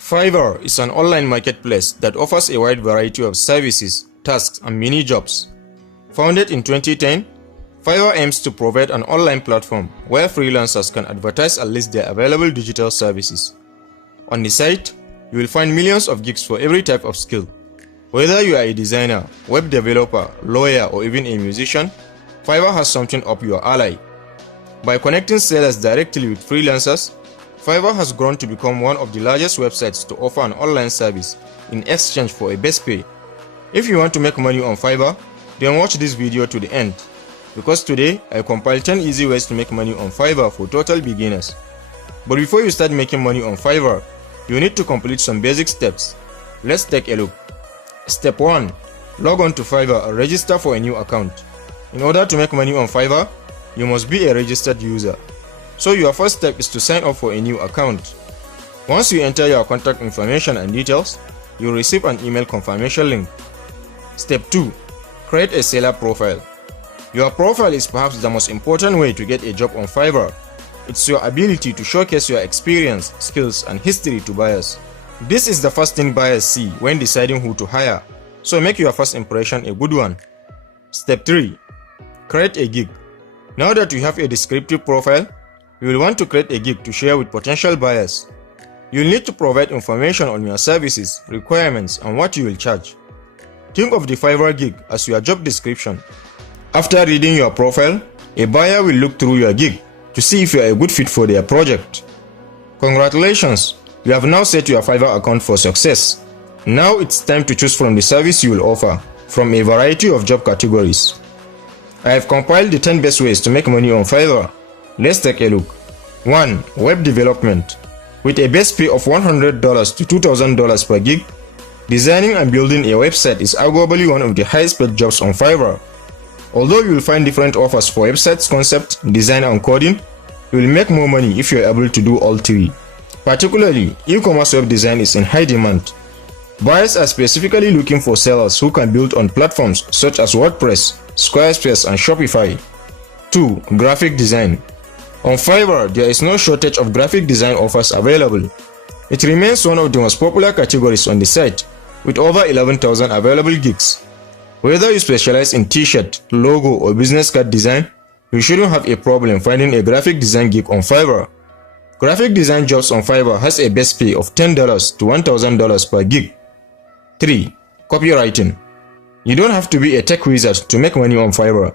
Fiverr is an online marketplace that offers a wide variety of services, tasks, and mini-jobs. Founded in 2010, Fiverr aims to provide an online platform where freelancers can advertise and list their available digital services. On the site, you will find millions of gigs for every type of skill. Whether you are a designer, web developer, lawyer, or even a musician, Fiverr has something up your alley. By connecting sellers directly with freelancers, Fiverr has grown to become one of the largest websites to offer an online service in exchange for a best pay. If you want to make money on Fiverr, then watch this video to the end, because today I compiled 10 easy ways to make money on Fiverr for total beginners. But before you start making money on Fiverr, you need to complete some basic steps. Let's take a look. Step 1. Log on to Fiverr and register for a new account. In order to make money on Fiverr, you must be a registered user. So your first step is to sign up for a new account. Once you enter your contact information and details, you will receive an email confirmation link. Step 2. Create a seller profile. Your profile is perhaps the most important way to get a job on Fiverr. It's your ability to showcase your experience, skills, and history to buyers. This is the first thing buyers see when deciding who to hire, so make your first impression a good one. Step 3. Create a gig. Now that you have a descriptive profile, you will want to create a gig to share with potential buyers. You will need to provide information on your services, requirements, and what you will charge. Think of the Fiverr gig as your job description. After reading your profile, a buyer will look through your gig to see if you are a good fit for their project. Congratulations! You have now set your Fiverr account for success. Now it's time to choose from the service you will offer from a variety of job categories. I have compiled the 10 best ways to make money on Fiverr. Let's take a look. 1. Web development. With a base pay of $100 to $2,000 per gig, designing and building a website is arguably one of the highest paid jobs on Fiverr. Although you will find different offers for websites concept, design, and coding, you will make more money if you are able to do all three. Particularly, e-commerce web design is in high demand. Buyers are specifically looking for sellers who can build on platforms such as WordPress, Squarespace, and Shopify. 2. Graphic design. On Fiverr, there is no shortage of graphic design offers available. It remains one of the most popular categories on the site, with over 11,000 available gigs. Whether you specialize in t-shirt, logo, or business card design, you shouldn't have a problem finding a graphic design gig on Fiverr. Graphic design jobs on Fiverr has a base pay of $10 to $1,000 per gig. 3. Copywriting. You don't have to be a tech wizard to make money on Fiverr.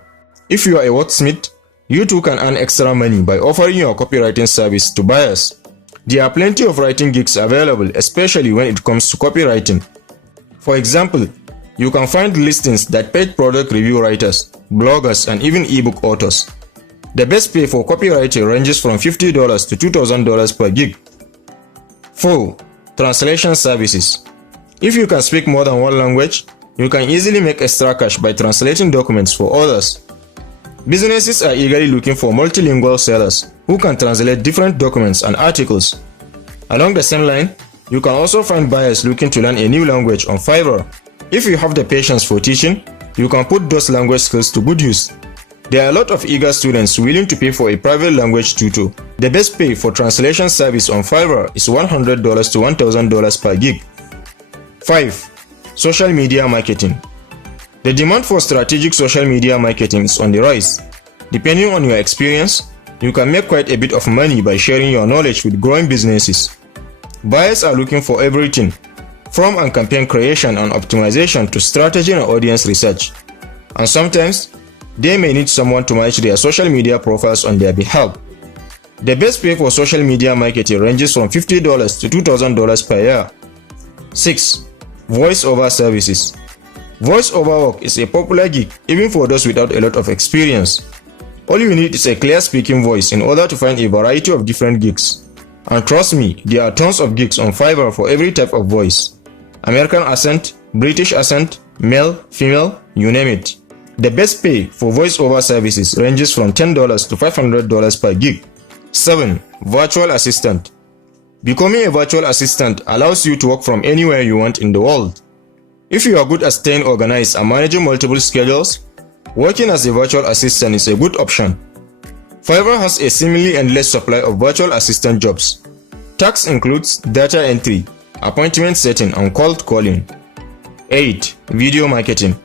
If you are a wordsmith, you too can earn extra money by offering your copywriting service to buyers. There are plenty of writing gigs available, especially when it comes to copywriting. For example, you can find listings that paid product review writers, bloggers, and even ebook authors. The best pay for copywriting ranges from $50 to $2,000 per gig. 4. Translation services. If you can speak more than one language, you can easily make extra cash by translating documents for others. Businesses are eagerly looking for multilingual sellers who can translate different documents and articles. Along the same line, you can also find buyers looking to learn a new language on Fiverr. If you have the patience for teaching, you can put those language skills to good use. There are a lot of eager students willing to pay for a private language tutor. The best pay for translation service on Fiverr is $100 to $1,000 per gig. 5. Social media marketing. The demand for strategic social media marketing is on the rise. Depending on your experience, you can make quite a bit of money by sharing your knowledge with growing businesses. Buyers are looking for everything, from campaign creation and optimization to strategy and audience research. And sometimes, they may need someone to manage their social media profiles on their behalf. The best pay for social media marketing ranges from $50 to $2,000 per year. 6. Voice-over services. Voice-over work is a popular gig even for those without a lot of experience. All you need is a clear speaking voice in order to find a variety of different gigs. And trust me, there are tons of gigs on Fiverr for every type of voice. American accent, British accent, male, female, you name it. The best pay for voice-over services ranges from $10 to $500 per gig. 7. Virtual assistant. Becoming a virtual assistant allows you to work from anywhere you want in the world. If you are good at staying organized and managing multiple schedules, working as a virtual assistant is a good option. Fiverr has a seemingly endless supply of virtual assistant jobs. Tasks includes data entry, appointment setting, and cold calling. 8. Video marketing.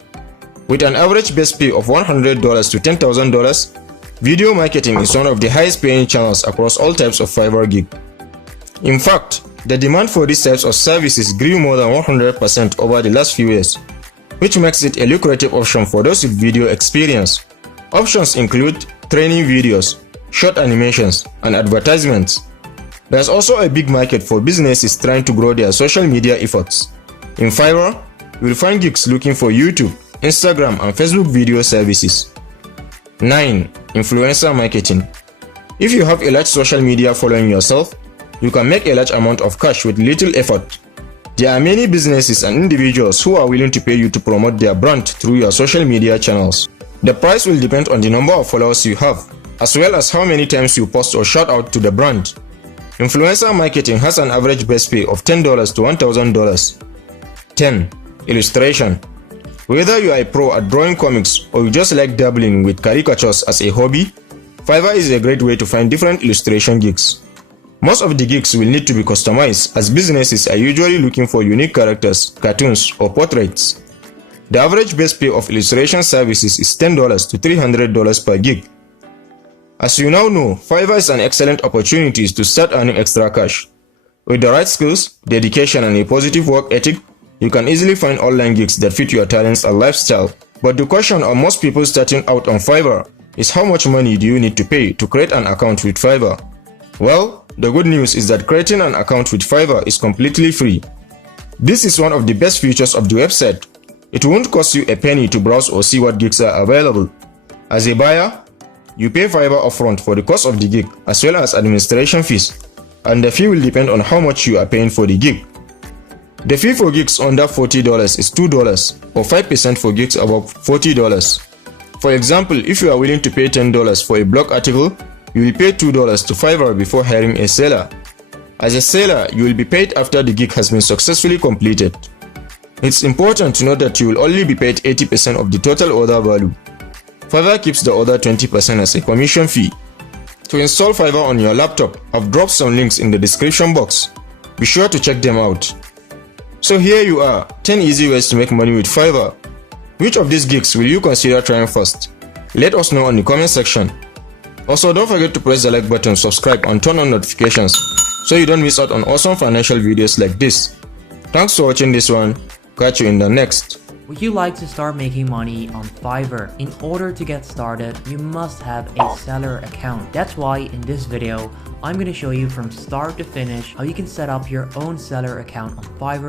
With an average base pay of $100 to $10,000, video marketing is one of the highest paying channels across all types of Fiverr gig. In fact, the demand for these types of services grew more than 100% over the last few years, which makes it a lucrative option for those with video experience. Options include training videos, short animations, and advertisements. There's also a big market for businesses trying to grow their social media efforts. In Fiverr, you'll find gigs looking for YouTube, Instagram, and Facebook video services. 9. Influencer marketing. If you have a large social media following yourself, you can make a large amount of cash with little effort. There are many businesses and individuals who are willing to pay you to promote their brand through your social media channels. The price will depend on the number of followers you have, as well as how many times you post or shout out to the brand. Influencer marketing has an average base pay of $10 to $1,000. 10. Illustration. Whether you are a pro at drawing comics or you just like dabbling with caricatures as a hobby, Fiverr is a great way to find different illustration gigs. Most of the gigs will need to be customized, as businesses are usually looking for unique characters, cartoons, or portraits. The average base pay of illustration services is $10 to $300 per gig. As you now know, Fiverr is an excellent opportunity to start earning extra cash. With the right skills, dedication, and a positive work ethic, you can easily find online gigs that fit your talents and lifestyle. But the question on most people starting out on Fiverr is, how much money do you need to pay to create an account with Fiverr? Well, the good news is that creating an account with Fiverr is completely free. This is one of the best features of the website. It won't cost you a penny to browse or see what gigs are available. As a buyer, you pay Fiverr upfront for the cost of the gig as well as administration fees, and the fee will depend on how much you are paying for the gig. The fee for gigs under $40 is $2 or 5% for gigs above $40. For example, if you are willing to pay $10 for a blog article, you will pay $2 to Fiverr before hiring a seller. As a seller, you will be paid after the gig has been successfully completed. It's important to note that you will only be paid 80% of the total order value. Fiverr keeps the other 20% as a commission fee. To install Fiverr on your laptop, I've dropped some links in the description box. Be sure to check them out. So here you are, 10 easy ways to make money with Fiverr. Which of these gigs will you consider trying first? Let us know in the comment section. Also, don't forget to press the like button, subscribe, and turn on notifications so you don't miss out on awesome financial videos like this. Thanks for watching this one. Catch you in the next. Would you like to start making money on Fiverr? In order to get started, you must have a seller account. That's why in this video, I'm going to show you from start to finish how you can set up your own seller account on Fiverr.